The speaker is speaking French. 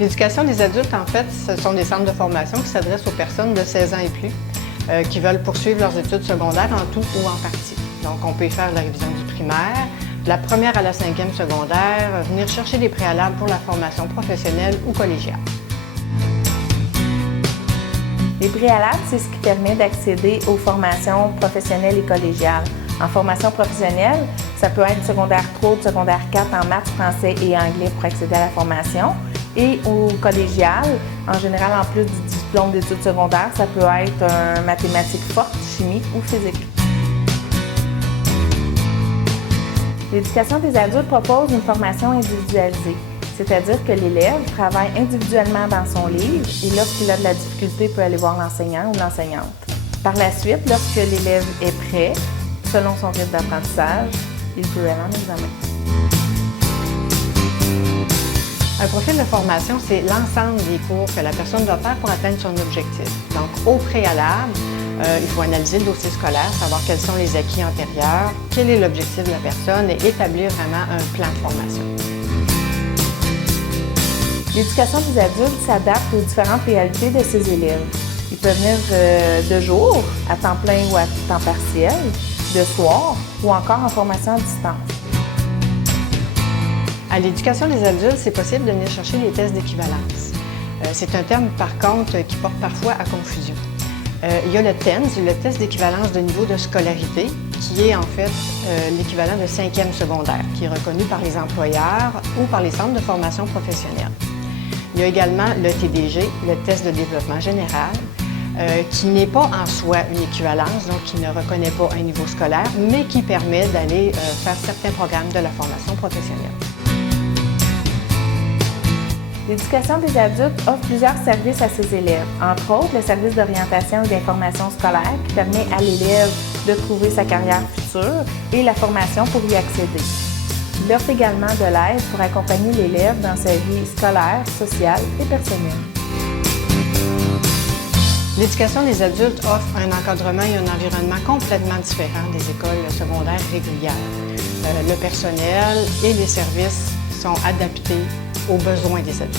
L'éducation des adultes, en fait, ce sont des centres de formation qui s'adressent aux personnes de 16 ans et plus qui veulent poursuivre leurs études secondaires en tout ou en partie. Donc, on peut y faire de la révision du primaire, de la première à la 5e secondaire, venir chercher des préalables pour la formation professionnelle ou collégiale. Les préalables, c'est ce qui permet d'accéder aux formations professionnelles et collégiales. En formation professionnelle, ça peut être secondaire 3 ou secondaire 4 en maths, français et anglais pour accéder à la formation. Et au collégial, en général, en plus du diplôme d'études secondaires, ça peut être un mathématiques fortes, chimie ou physique. L'éducation des adultes propose une formation individualisée, c'est-à-dire que l'élève travaille individuellement dans son livre et lorsqu'il a de la difficulté, peut aller voir l'enseignant ou l'enseignante. Par la suite, lorsque l'élève est prêt, selon son rythme d'apprentissage, il peut aller en examen. Un profil de formation, c'est l'ensemble des cours que la personne doit faire pour atteindre son objectif. Donc, au préalable, il faut analyser le dossier scolaire, savoir quels sont les acquis antérieurs, quel est l'objectif de la personne et établir vraiment un plan de formation. L'éducation des adultes s'adapte aux différentes réalités de ses élèves. Ils peuvent venir de jour, à temps plein ou à temps partiel, de soir ou encore en formation à distance. À l'éducation des adultes, c'est possible de venir chercher les tests d'équivalence. C'est un terme, par contre, qui porte parfois à confusion. Il y a le TENS, le test d'équivalence de niveau de scolarité, qui est en fait l'équivalent de 5e secondaire, qui est reconnu par les employeurs ou par les centres de formation professionnelle. Il y a également le TDG, le test de développement général, qui n'est pas en soi une équivalence, donc qui ne reconnaît pas un niveau scolaire, mais qui permet d'aller faire certains programmes de la formation professionnelle. L'éducation des adultes offre plusieurs services à ses élèves, entre autres le service d'orientation et d'information scolaire qui permet à l'élève de trouver sa carrière future et la formation pour y accéder. Il offre également de l'aide pour accompagner l'élève dans sa vie scolaire, sociale et personnelle. L'éducation des adultes offre un encadrement et un environnement complètement différents des écoles secondaires régulières. Le personnel et les services sont adaptés aux besoins des adultes.